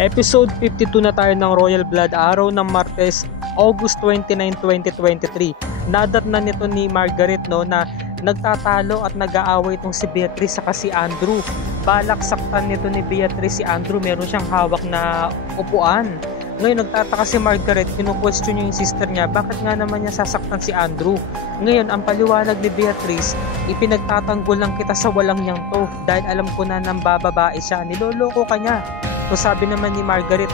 Episode 52 na tayo ng Royal Blood, araw ng Martes, August 29, 2023. Nadat na nito ni Margaret na nagtatalo at nag-aaway itong si Beatrice saka si Andrew. Balak saktan nito ni Beatrice si Andrew, meron siyang hawak na upuan. Ngayon nagtataka si Margaret, kinu-question niya yung sister niya, bakit nga naman niya sasaktan si Andrew? Ngayon ang paliwanag ni Beatrice, ipinagtatanggol lang kita sa walang niyang to dahil alam ko na nang bababae siya, niloloko ka niya. So sabi naman ni Margaret,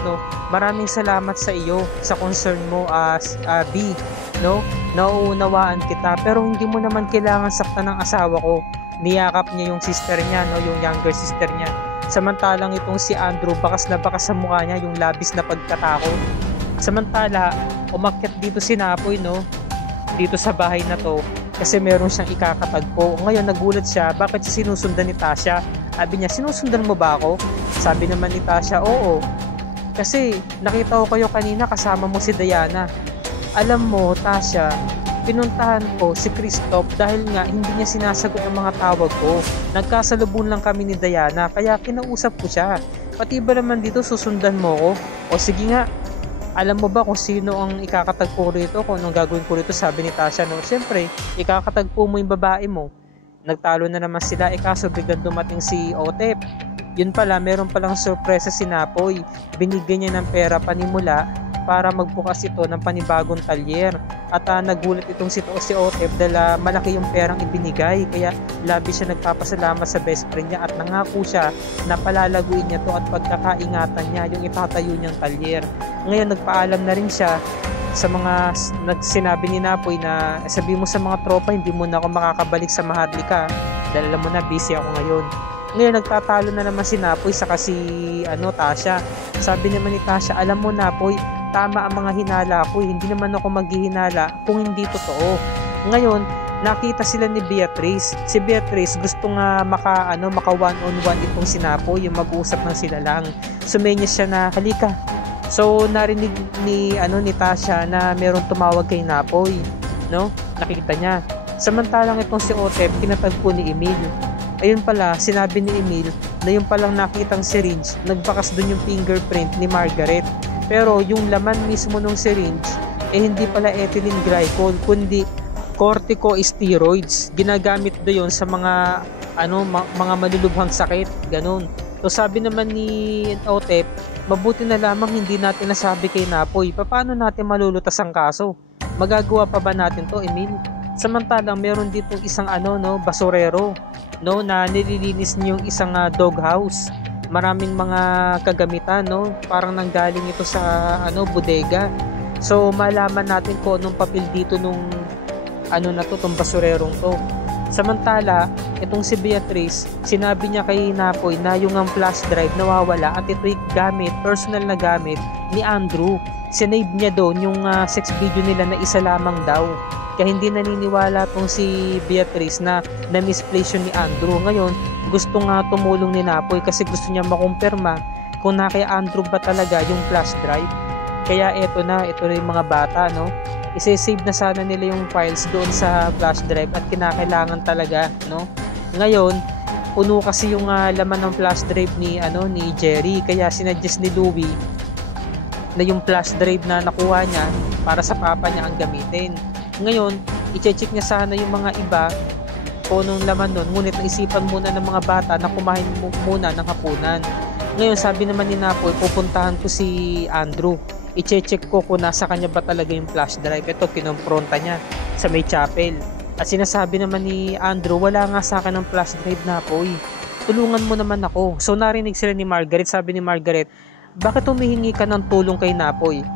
maraming salamat sa iyo sa concern mo as B, nauunawaan kita, pero hindi mo naman kailangan saktan ng asawa ko. Niyakap niya yung sister niya, yung younger sister niya. Samantalang itong si Andrew, bakas na bakas sa mukha niya yung labis na pagkatakot. Samantala, umakyat dito si Napoy, dito sa bahay na to, kasi meron siyang ikakatagpo. Ngayon nagulat siya, bakit siya sinusundan ni Tasha? Sabi niya, sinusundan mo ba ako? Sabi naman ni Tasha, oo. Kasi nakita ko kayo kanina kasama mo si Diana. Alam mo, Tasha, pinuntahan ko si Christoph dahil nga hindi niya sinasagot ang mga tawag ko. Nagkasalubong lang kami ni Diana, kaya kinausap ko siya. Pati ba naman dito susundan mo ko? O sige nga, alam mo ba kung sino ang ikakatagpo rito? Kung anong gagawin ko rito? Sabi ni Tasha, siyempre, ikakatagpo mo yung babae mo. Nagtalo na naman sila, kaso biglang dumating si Otep. Yun pala, meron palang sorpresa si Napoy. Binigyan niya ng pera panimula para magbukas ito ng panibagong talyer. At nagulat itong si Otep dahil malaki yung perang ibinigay. Kaya labis siya nagpapasalamat sa best friend niya at nangako siya na palalaguin niya to at pagkakaingatan niya yung itatayo niyang talyer. Ngayon nagpaalam na rin siya sa mga sinabi ni Napoy na sabi mo sa mga tropa hindi mo na ako makakabalik sa Maharlika dahil alam mo na busy ako ngayon. Ngayon nagtatalo na naman si Napoy saka si Tasha. Sabi naman ni Tasha, alam mo Napoy, tama ang mga hinala ko, hindi naman ako maghihinala kung hindi totoo. Ngayon nakita sila ni Beatrice. Si Beatrice gusto nga maka one-on-one itong si Napoy, yung mag-uusap ng sila lang. Sumenyas siya na halika. So narinig ni Tasha na meron tumawag kay Napoy, nakita niya. Samantalang itong si Otep kinatagpo ni Emil. Ayun pala, sinabi ni Emil na yung palang nakitang syringe, nagbakas dun yung fingerprint ni Margaret. Pero yung laman mismo ng syringe hindi pala ethylene glycol kundi corticosteroids. Ginagamit doon sa mga mga malulubhang sakit, ganun. So sabi naman ni Otep, mabuti na lamang hindi natin nasabi kay Napoy. Paano natin malulutas ang kaso? Magagawa pa ba natin to, Emil? Samantalang meron dito isang basurero, na nililinis niyo yung isang doghouse. Maraming mga kagamitan, parang nanggaling ito sa bodega. So malaman natin kung anong papel dito nung tong basurerong to. Samantala, itong si Beatrice, sinabi niya kay Napoy na yung flash drive nawawala at ito'y personal na gamit ni Andrew. Sinave niya doon yung sex video nila na isa lamang daw. Kaya hindi naniniwala tong si Beatrice na misplace yun ni Andrew. Ngayon, gusto nga tumulong ni Napoy kasi gusto niya makumpirma kung kay Andrew ba talaga yung flash drive. Kaya ito na yung mga bata, isasave na sana nila yung files doon sa flash drive at kinakailangan talaga, Ngayon, puno kasi yung laman ng flash drive ni Jerry, kaya sinuggest ni Louie na yung flash drive na nakuha niya para sa papa niya ang gamitin. Ngayon, i-check niya sana yung mga iba kung anong laman nun, ngunit naisipan muna ng mga bata na kumain muna ng hapunan. Ngayon, sabi naman ni Napoy, pupuntahan ko si Andrew. I-check ko kung nasa kanya ba talaga yung flash drive. Ito, kinompronta niya sa may chapel. At sinasabi naman ni Andrew, wala nga sa akin ng flash drive, Napoy. Tulungan mo naman ako. So narinig sila ni Margaret. Sabi ni Margaret, bakit humihingi ka ng tulong kay Napoy?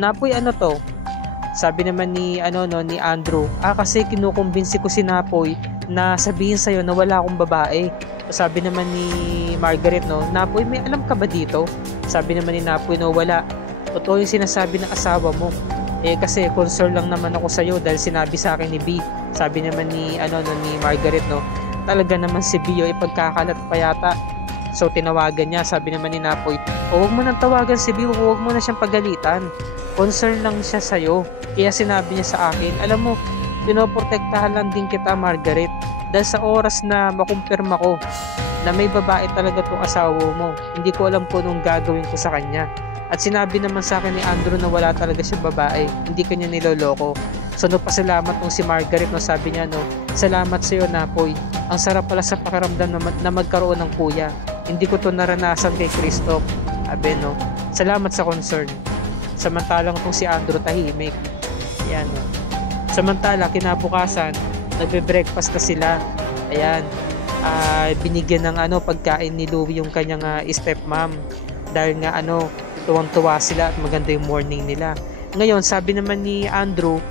Napoy, ano to? Sabi naman ni Andrew, kasi kinukumbinsi ko si Napoy na sabihin sa'yo na wala akong babae. Sabi naman ni Margaret, Napoy, may alam ka ba dito? Sabi naman ni Napoy, wala. Totoo yung sinasabi ng asawa mo. Kasi concern lang naman ako sa'yo dahil sinabi sa akin ni B. Sabi naman ni Margaret, talaga naman si B ipagkakalat pa yata. So tinawagan niya, sabi naman ni Napoy, huwag mo nang tawagan si B, huwag mo na siyang pagalitan. Concern lang siya sa'yo. Kaya sinabi niya sa akin, alam mo, pinoprotektahan lang din kita, Margaret, dahil sa oras na makumpirma ko na may babae talaga tong asawa mo. Hindi ko alam kung anong gagawin ko sa kanya. At sinabi naman sa akin ni Andrew na wala talaga siyang babae, hindi kanya niloloko. So nagpasalamat nung si Margaret, no, sabi niya, no, salamat sa iyo, Napoy. Ang sarap pala sa pakiramdam na magkaroon ng kuya. Hindi ko to naranasan kay Christoph. Sabi, no, salamat sa concern. Samantalang tong si Andrew tahimik. Ayan, no. Samantala kinabukasan, nagbe-breakfast na sila. Ayan, binigyan ng pagkain ni Louie yung kanyang stepmom. Dahil nga tuwang-tuwa sila at maganda yung morning nila. Ngayon, sabi naman ni Andrew,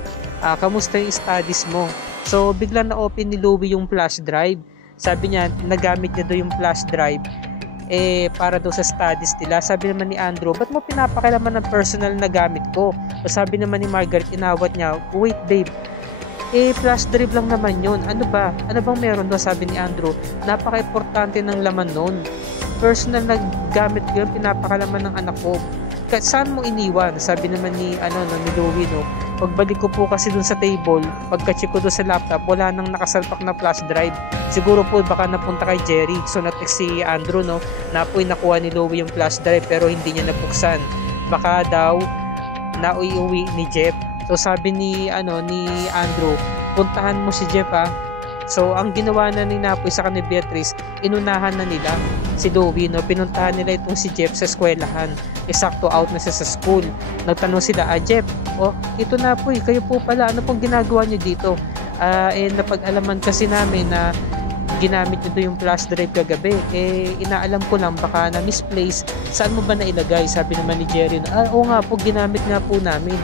kamusta yung studies mo? So, biglang na-open ni Louie yung flash drive. Sabi niya, nagamit niya daw yung flash drive para daw sa studies nila. Sabi naman ni Andrew, ba't mo pinapakilaman ng personal na gamit ko? So, sabi naman ni Margaret, inawat niya, wait babe, flash drive lang naman yun. Ano ba? Ano bang meron doon? Sabi ni Andrew, napaka-importante ng laman nun. Personal na gamit ko yun, pinapakalaman ng anak ko. Saan mo iniwan? Sabi naman ni Louie, no? Pagbalik ko po kasi dun sa table, pagka-check ko dun sa laptop, wala nang nakasalpak na flash drive. Siguro po baka napunta kay Jerry. So natext si Andrew, no, na po'y nakuha ni Louie yung flash drive pero hindi niya nabuksan. Baka daw nauwi ni Jeff. So sabi ni Andrew, puntahan mo si Jeff, ha. So ang ginawa na ni Napoy sa ni Beatrice, inunahan na nila si Louie, no. Pinuntahan nila itong si Jeff sa eskwelahan. Sakto out na siya sa school. Nagtanong sila, Jeff, ito Napoy, kayo po pala, ano pong ginagawa niyo dito? Napag-alaman kasi namin na ginamit niyo yung flash drive kagabi. Inaalam ko lang baka na misplace. Saan mo ba nailagay? Sabi naman ni Jerry, oo nga po, ginamit nga po namin.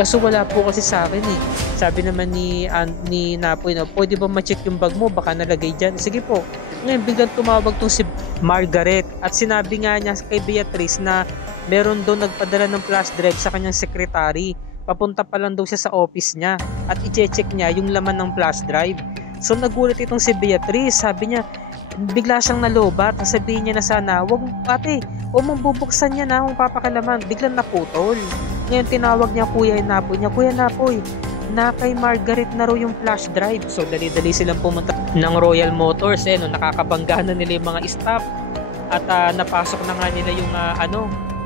Kaso wala po kasi sa akin eh. Sabi naman ni Napoy, no, pwede ba ma-check yung bag mo? Baka nalagay dyan. Sige po. Ngayon biglang tumawag tong si Margaret at sinabi nga niya kay Beatrice na meron daw nagpadala ng flash drive sa kanyang secretary. Papunta pa lang daw siya sa office niya at i-check niya yung laman ng flash drive. So nagulat itong si Beatrice. Sabi niya, bigla siyang nalobat. Sabihin niya na sana, huwag mong bubuksan yan, huwag papakalaman. Biglang naputol. Ngayon tinawag niya Kuya Napoy, na kay Margaret na raw yung flash drive. So dali-dali silang pumunta ng Royal Motors, no, nakakabangga na nila yung mga staff at napasok na nga nila yung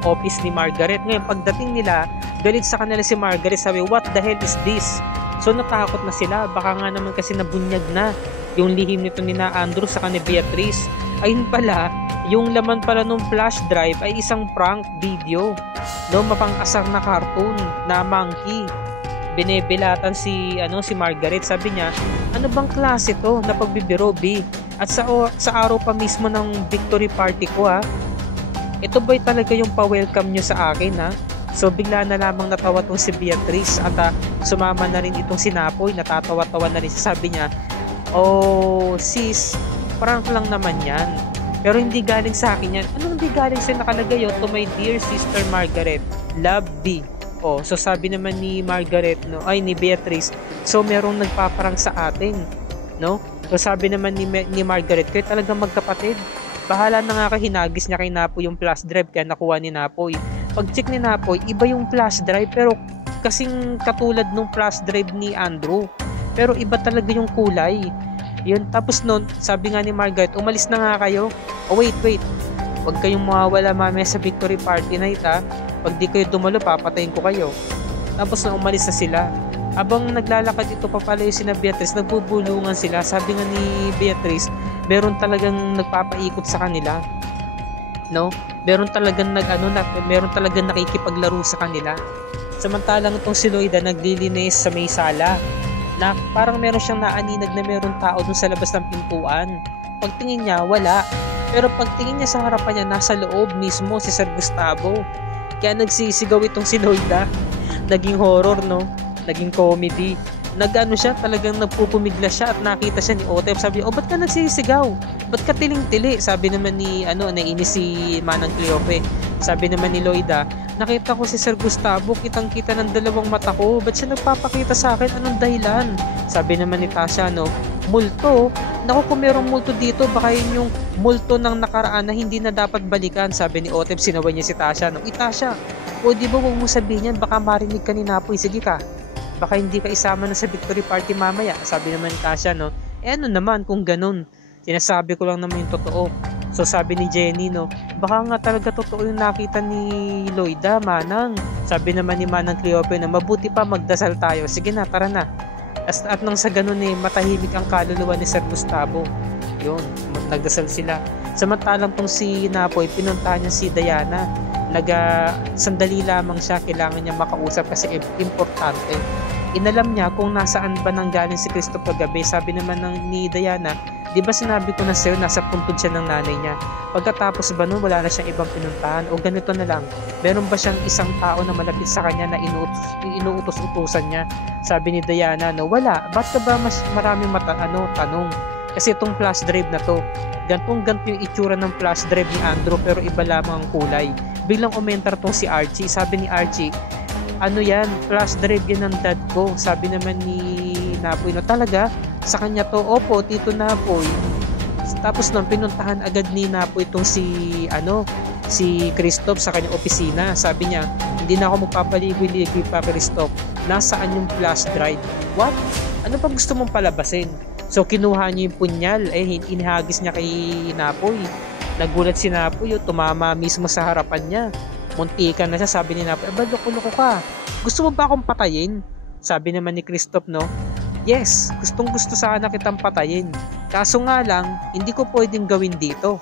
office ni Margaret. Ngayon pagdating nila, galit sa kanila si Margaret, sabi, what the hell is this? So natakot na sila, baka nga naman kasi nabunyag na yung lihim nito ni Andrew sa ni Beatrice. Ayun pala, yung laman pala ng flash drive ay isang prank video, no, mapang-asar na cartoon na monkey. Binebelatan si Margaret. Sabi niya, ano bang klase to na pagbibiro, B? At sa araw pa mismo ng victory party ko, ha, ito ba'y talaga yung pa-welcome nyo sa akin, ha? So bigla na lamang natawa tong si Beatrice at sumama na rin itong si Napoy, natatawa-tawa na rin. Sabi niya, oh sis, prank lang naman yan, pero hindi galing sa akin yan. Anong hindi galing sa'yo? Nakalagay yun, to my dear sister Margaret, love B. So sabi naman ni Margaret, no, ni Beatrice, so merong nagpaparang sa atin, no? So sabi naman ni Margaret, kayo talagang magkapatid. Bahala na nga, hinagis niya kay Napoy yung flash drive kaya nakuha ni Napoy. Pag check ni Napoy, iba yung flash drive pero kasing katulad nung flash drive ni Andrew. Pero iba talaga yung kulay. Yun, tapos noon, sabi nga ni Margaret, umalis na nga kayo. Wait. Huwag kayong mawawala mamaya sa victory party night, ha. Pag di kayo dumalo, papatayin ko kayo. Tapos na umalis na sila. Habang naglalakad ito papalayo si Beatrice, nagbubulungan sila. Sabi nga ni Beatrice, meron talagang nagpapaikot sa kanila, no? Meron talagang meron talagang nakikipaglaro sa kanila. Samantalang itong si Loida naglilinis sa may sala, na parang meron siyang naaninag na meron tao dun sa labas ng pintuan. Pagtingin niya, wala. Pero pagtingin niya sa harapan niya, nasa loob mismo si Sir Gustavo. Kaya nagsisigaw itong si Loida. Naging horror, no? Naging comedy. Siya, talagang nagpupumigla siya at nakita siya ni Otep. Sabi, ba't ka nagsisigaw? Ba't ka tiling-tili? Sabi naman ni, nainis si Manang Cleope. Sabi naman ni Loida, nakita ko si Sir Gustavo, kitang-kita ng dalawang mata ko. Ba't siya nagpapakita sa akin? Anong dahilan? Sabi naman ni Tasha, multo? Naku, kung merong multo dito, baka yun yung multo ng nakaraan na hindi na dapat balikan. Sabi ni Otep, sinaway niya si Tasha. Tasha, di ba huwag mo sabihin yan? Baka marinig ka ni Napoy. Sige ka. Baka hindi ka isama na sa victory party mamaya. Sabi naman ni Tasha, ano naman kung ganun. Sinasabi ko lang naman yung totoo. So sabi ni Jenny, no, baka nga talaga totoo yung nakita ni Loida, Manang. Sabi naman ni Manang Cleope na mabuti pa magdasal tayo. Sige na, tara na. At nang sa ganun matahimik ang kaluluwa ni Sir Gustavo. Yun, nagdasal sila. Samantalang tong si Napoy, pinuntahan niya si Diana. Sandali lamang siya, kailangan niya makausap kasi importante. Inalam niya kung nasaan ba nanggaling si Christoph kagabi. Sabi naman ni Diana, di ba sinabi ko na sa'yo, nasa puntod siya ng nanay niya. Pagkatapos ba nun, wala na siyang ibang pinuntahan? O ganito na lang, meron ba siyang isang tao na malapit sa kanya na inuutos-utusan niya? Sabi ni Diana, no, wala. Ba't ka ba mas maraming tanong? Kasi itong flash drive na to, gantong-ganto yung itsura ng flash drive ni Andrew pero iba lamang ang kulay. Biglang komentar tong si Archie. Sabi ni Archie, ano yan, flash drive yan ng dad ko. Sabi naman ni Napoy, no, talaga? Sa kanya to? Opo, Tito Napoy. Tapos nang pinuntahan agad ni Napoy itong si Christoph sa kanyang opisina. Sabi niya, hindi na ako magpapaligoy-ligoy pa, Christoph. Nasaan yung flash drive? What? Ano pa gusto mong palabasin? So kinuha niya yung punyal, inihagis niya kay Napoy. Nagulat si Napoy, tumama mismo sa harapan niya. Muntikan na siya. Sabi ni Napoy, loko-loko ka. Gusto mo ba akong patayin? Sabi naman ni Christoph, no, yes, gustong-gusto sana kitang patayin. Kaso nga lang, hindi ko pwedeng gawin dito.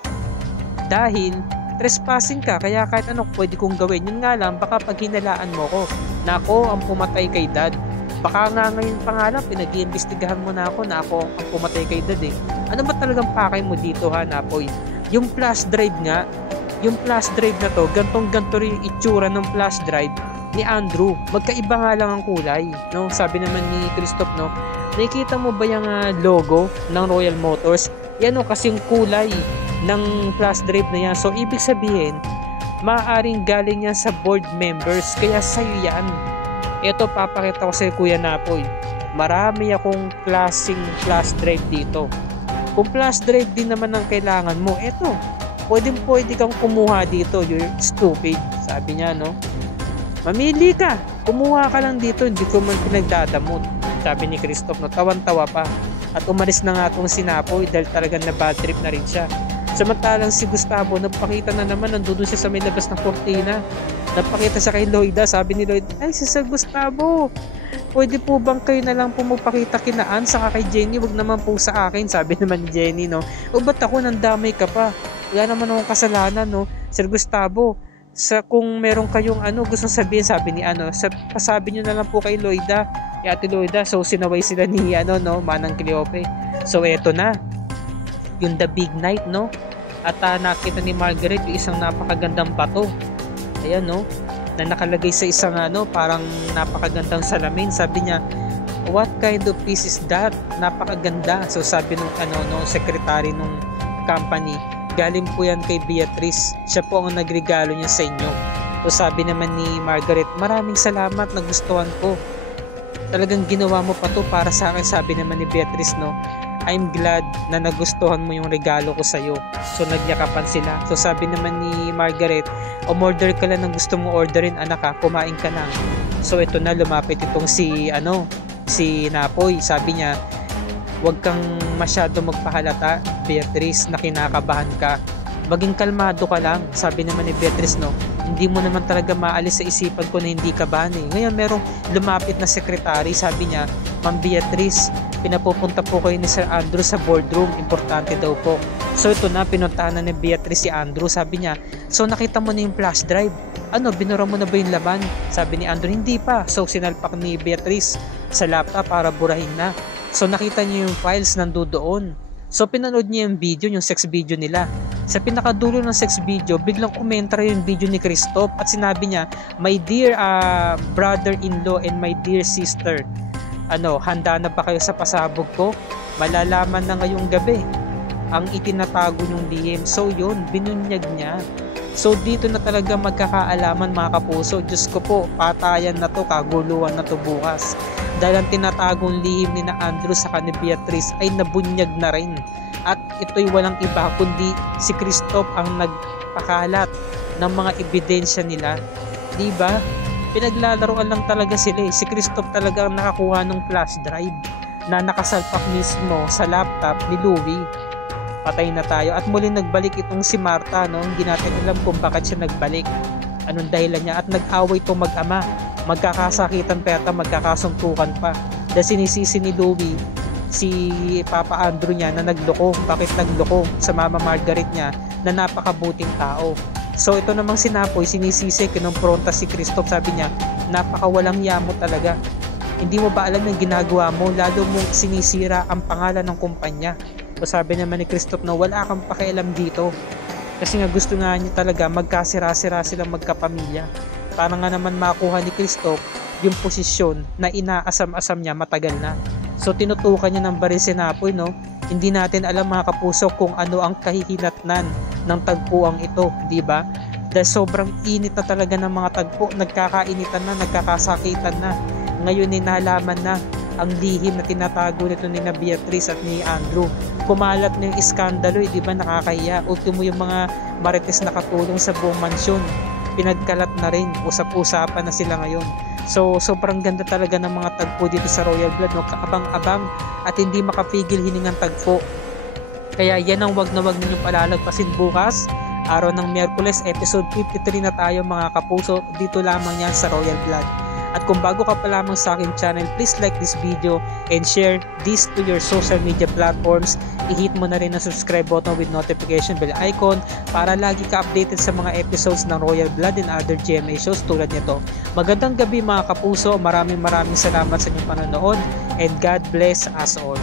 Dahil trespassing ka, kaya kahit ano pwede kong gawin. Yun nga lang, baka pag hinalaan mo ko na ako ang pumatay kay dad. Baka nga ngayon pa nga lang, pinag-iimbestigahan mo na ako na ako ang pumatay kay dad eh. Ano ba talagang pakay mo dito ha, Napoy? Yung flash drive nga, yung flash drive na to, gantong-ganto rin yung itsura ng flash drive ni Andrew. Magkaiba nga lang ang kulay, no? Sabi naman ni Christoph, no, nakikita mo ba yung logo ng Royal Motors? Yan o, kasing kulay ng flash drive na yan. So ibig sabihin, maaaring galing yan sa board members, kaya sa'yo yan. Ito, papakita ko sa Kuya Napoy. Marami akong klaseng flash drive dito. Kung flash drive din naman ang kailangan mo, eto, pwede kang kumuha dito. You're stupid, sabi niya, no? Mamili ka, kumuha ka lang dito, hindi ko man pinagdadamot, sabi ni Christoph, no? Tawan-tawa pa. At umalis na nga itong si Napoy dahil talagang na bad trip na rin siya. Samantalang si Gustavo, nagpakita na naman, nandun siya sa may labas ng kortina. Nagpakita siya kay Loida. Sabi ni Loida, ay si Sir Gustavo, pwede po bang kayo na lang po magpakita kinaan saka kay Jenny, wag naman po sa akin. Sabi naman ni Jenny, no, o ba't ako nandamay ka pa? Wala naman akong kasalanan, no? Sir Gustavo, kung meron kayong gustong sabihin, sabi ni pasabi nyo na lang po kay Loida, kay Ate Loida. So sinaway sila ni Manang Cleope. So eto na yung the big night, no? At nakita ni Margaret yung isang napakagandang bato, ayan, no, na nakalagay sa isang parang napakagandang salamin. Sabi niya, what kind of piece is that? Napakaganda. So sabi nung secretary nung company, galing po yan kay Beatrice, siya po ang nagregalo niya sa inyo. So sabi naman ni Margaret, maraming salamat, nagustuhan ko, talagang ginawa mo pa to para sa akin. Sabi naman ni Beatrice, no, I'm glad na nagustuhan mo yung regalo ko sa'yo. So nagyakapan sila. So sabi naman ni Margaret, umorder ka lang ng gusto mo orderin, anak ha, kumain ka na. So ito na, lumapit itong si Napoy. Sabi niya, huwag kang masyado magpahalata, Beatrice, na kinakabahan ka. Maging kalmado ka lang. Sabi naman ni Beatrice, no, hindi mo naman talaga maalis sa isipan ko na hindi kabahan eh. Ngayon merong lumapit na sekretary. Sabi niya, Ma'am Beatrice, pinapupunta po kayo ni Sir Andrew sa boardroom, importante daw po. So ito na, pinuntahan na ni Beatrice si Andrew. Sabi niya, so nakita mo na yung flash drive? Binura mo na ba yung laman? Sabi ni Andrew, hindi pa. So sinalpak ni Beatrice sa laptop para burahin na. So nakita niya yung files nandoon. So pinanood niya yung video, yung sex video nila. Sa pinakadulo ng sex video, biglang kumentra yung video ni Christoph at sinabi niya, my dear brother-in-law and my dear sister, handa na ba kayo sa pasabog ko? Malalaman na ngayong gabi ang itinatago niyong lihim. So yun, binunyag niya. So dito na talaga magkakaalaman, mga kapuso. Diyos ko po, patayan na to, kaguluhan na to bukas. Dahil ang tinatagong lihim ni na Andrew sa ni Beatrice ay nabunyag na rin. At ito'y walang iba kundi si Christoph ang nagpakalat ng mga ebidensya nila. Diba? Pinaglalaroan lang talaga sila eh. Si Christoph talaga ang nakakuha ng flash drive na nakasalpak mismo sa laptop ni Louie. patay na tayo. At muling nagbalik itong si Martha, no? Hindi natin alam kung bakit siya nagbalik, anong dahilan niya, at nag-away itong mag-ama, magkakasakitan pa yata, magkakasuntukan pa, dahil sinisisi ni Louie si Papa Andrew niya na nagloko. Bakit nagloko sa Mama Margaret niya na napakabuting tao? So ito namang si Napoy, sinisisi, kinumpronta si Christoph, sabi niya, napakawalang yamo talaga, hindi mo ba alam yung ginagawa mo, lalo mong sinisira ang pangalan ng kumpanya. So sabi naman ni Christoph na wala kang pakialam dito, kasi nga gusto nga niya talaga magkasira-sira silang magkapamilya, para nga naman makuha ni Christoph yung posisyon na inaasam-asam niya matagal na. So tinutukan niya ng baril si Napoy, no? Hindi natin alam mga kapuso kung ano ang kahihinatnan ng tagpuang ito, di ba? Dahil sobrang init na talaga ng mga tagpo, nagkakainitan na, nagkakasakitan na. Ngayon ay nalaman na ang lihim na tinatago nito ni na Beatrice at ni Andrew. Kumalat na yung iskandalo, di ba, nakakahiya. Ultimo yung mga marites na katulong sa buong mansyon, pinagkalat na rin, usap-usapan na sila ngayon. So sobrang ganda talaga ng mga tagpo dito sa Royal Blood, no? Kaabang-abang at hindi makapigil hiningang tagpo. Kaya yan ang wag na wag ninyong palalagpasin bukas, araw ng Miyerkules, episode 53 na tayo mga kapuso, dito lamang yan sa Royal Blood. At kung bago ka pa lamang sa aking channel, please like this video and share this to your social media platforms. I-hit mo na rin ang subscribe button with notification bell icon para lagi ka updated sa mga episodes ng Royal Blood and other GMA shows tulad nito. Magandang gabi mga kapuso, maraming salamat sa inyong panonood, and God bless us all.